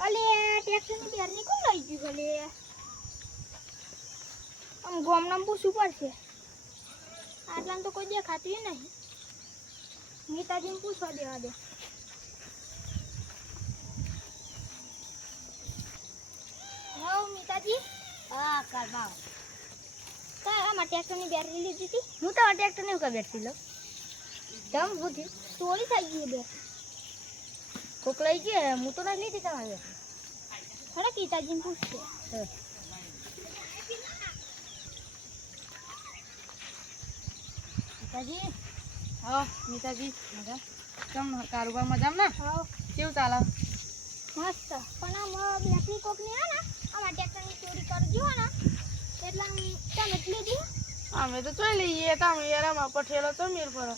અલે ટ્રેક્ટરની બેરની કોણ લઈ ગયું ભલે આમ ગામનામ પૂછવું પડશે આટલામાં તો કોઈ દેખાતું નહીં મીતાજીને પૂછવા દેવા દે હા મીતાજી હા કરવા આમાં ટ્રેક્ટરની બેટરી લીધી હતી હું તો ટ્રેક્ટર ને બેઠી લો તમ બુધી ચોરી થઈ ગઈ બે કોક લઈ ગયે હું તો નહીં લીધી તમારે ખરા મીતાજીને પૂછશે મીતાજી હા મીતાજી મજા કેમ કારોબાર મજામાં ને હા કેવું ચાલે મસ્ત પણ આમ બેટરી કોક ને આ ને આમાં ટ્રેક્ટરની ચોરી કરજો ને એટલે તમે જ લીધી અમે તો ચોઈ લઈએ તમે યાર પઠેલો તો મેર પર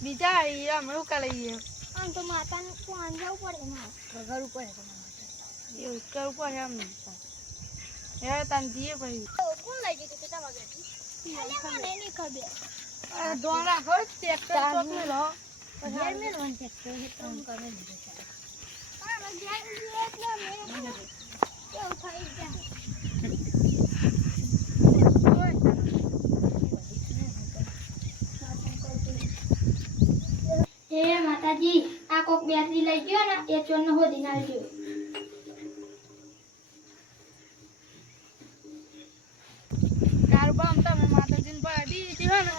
બીજા અમે ઉકા લઈએ આમ તો માતાને ફોન જવું પડે મારે ઘર ઉપર એવું કરવું પડે એમ યાર તાન જઈએ પછી કોણ લઈ ગયું કે તમારે બેટરી મને નહીં ખબર દોણ રાખો ટ્રેક્ટર ચોક મે લો ઘેર મેં લોન ટ્રેક્ટર કામ કરે દીધું હા મેં ઘેર એટલે મેં કેવું થઈ જાય હે માતાજી આ કોક બેટરી લઈ ગયો ને એ ચોરને હોદી નાખજો કારોબાર તમે માતાજીને પાડી દીધી હોય ને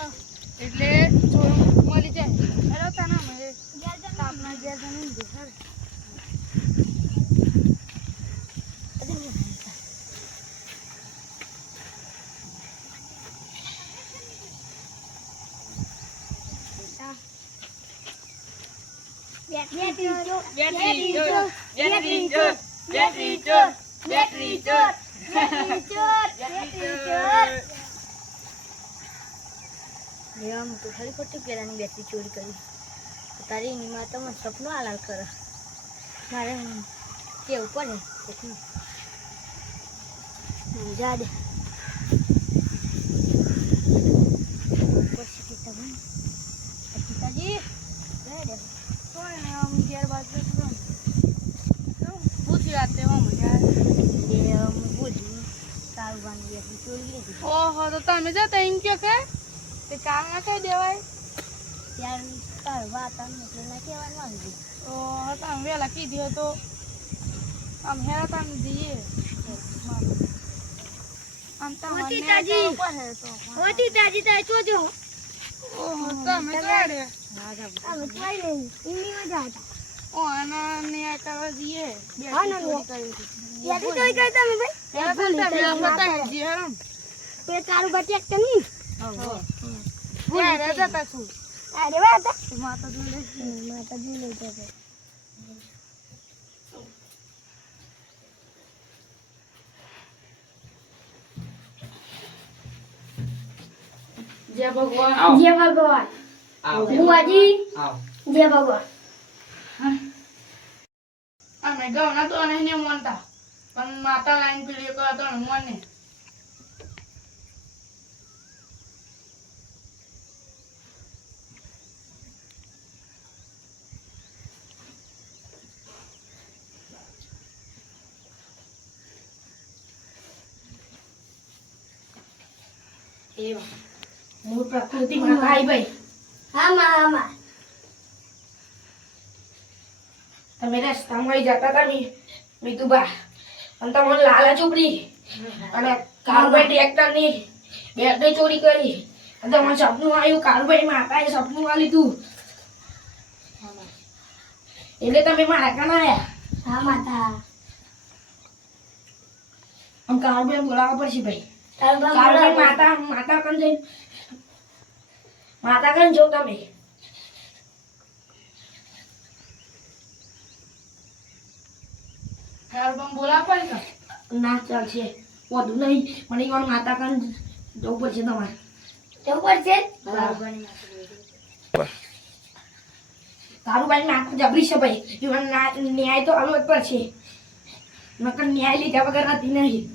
એટલે ચોર મળી જાય હેલો તાના મને આપના ઘેર જઈને દેખાડ લેવા તો ખાલી ખોટી પેલાની બેટરી ચોરી કરી તારી એની માતા મને સપનું હાલાલ કરે મારે કેવું પડે તેથી જા દે પછી તમે પિતાજી લે દે કોઈ ને આમ ઘેર બાજુ પૂછી રાતે હું યાર એ બોલી તારું બાની બેટરી ચોરી લીધી ઓહો તો તમે જતા એમ કે તે કામ ના કહી દેવાય ત્યાર તાર વાત આમ એટલે ના કહેવાનું આવી ઓ તમે વેલા કીધી તો આમ હેરા તમે જઈએ આમ તમારે તાજી તાર જોજો ઓહો તમે ચાડે હા જા અમે ટ્રાય લઈ ઇન્ની મજા હતા ઓ આના ને આ કરવા જઈએ હા ના કરી બેટરી ચોરી કરી તમે ભાઈ હેરા તમે બતા જી હેરામ તે તારું બચેક તની હો યાર જતા છું અરે વાહ માતાજી લઈ જાય જય ભગવાન જય ભગવાન બુઆજી જય ભગવાન અમે ગવના તો નહીં માનતા પણ માતા લાઈન પીડી કરો તો મને મૂળ પ્રકૃતિ માં કાઈ ભાઈ આમાં તમે રસ્તામાં જતા હતા મીતુબા અને તમને લાલા ચોપડી અને કારુભાઈ ટ્રેક્ટર ની બેટરી ચોરી કરી અને તમારે સપનું આવ્યું કારુભાઈ માતાએ સપનું આ લીધું એટલે તમે મારા કાન આવ્યા હા માતા આમ કારુભાઈ બોલાવવા પડશે ભાઈ તારું કારુભાઈ માતા કન જઈ માતા કન જો તમે કારુભાઈ બોલાવવા પડે ના ચાલશે વધુ નહીં મને ઈવન માતા કન જવું પડશે તમારે જવું પડશે કારુભાઈ માતા જબરી છે ભાઈ ઈવન ન્યાય તો આલવો જ પડશે નકર ન્યાય લીધા વગર નથી નહીં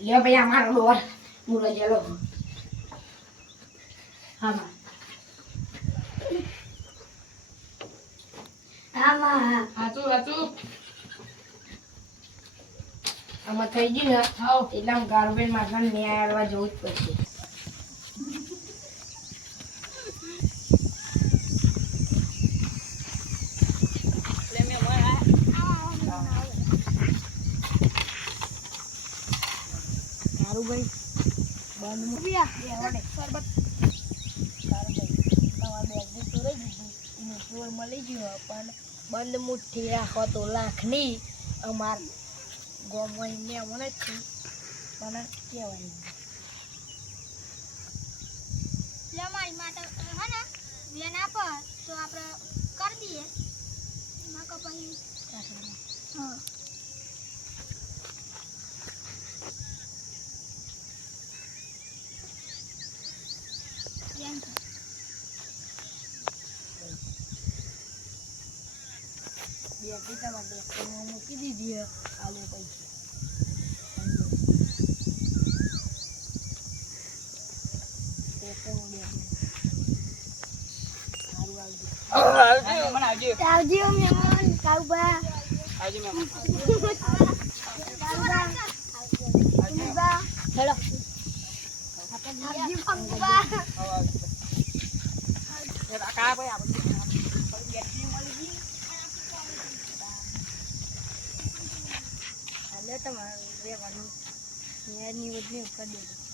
લ્યો ભાઈ અમારો ડોર મુરો જેલો હા માં હાચું આમાં થઈ ગયું ને એટલે આમ ગાર્બેજ માં નિયાળવા જવું જ પડશે ભાઈ બંધ મૂક્યા સરબત તમારે બેગ તો રહી દીધી એનું ચોર મળી ગયું પણ બંધ મુઠ્ઠી રાખો તો લાખની અમાર ગોમમાં એમને મને જ છું મને કહેવાય લે મારી માટે હે ને વેન આપો તો આપણે કરી દઈએ એમાં પછી હા મૂકી દીધી આલુ પૈસા આવજો મહેમાન કાઉબા હેલો તમારે રહેવાનું ની બદલી કરી દેજો